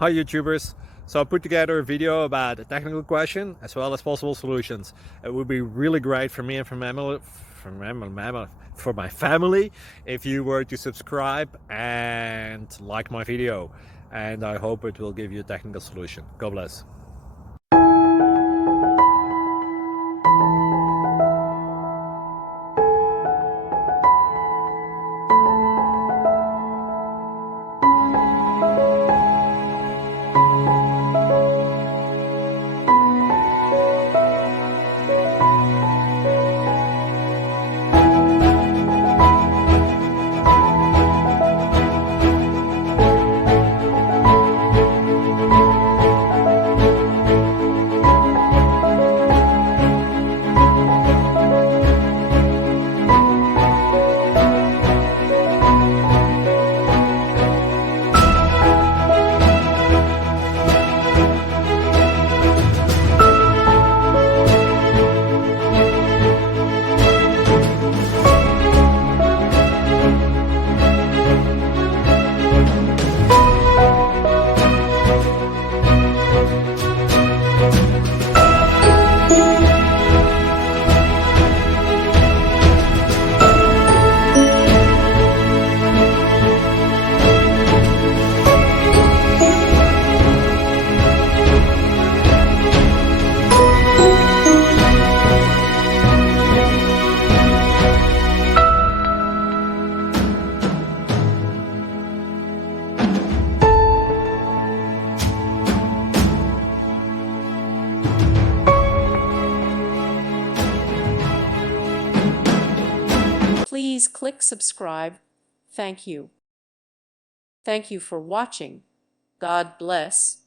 Hi YouTubers! So I put together a video about a technical question as well as possible solutions. It would be really great for me and for my family if you were to subscribe and like my video, and I hope it will give you a technical solution. God bless. Please click subscribe. Thank you. Thank you for watching. God bless.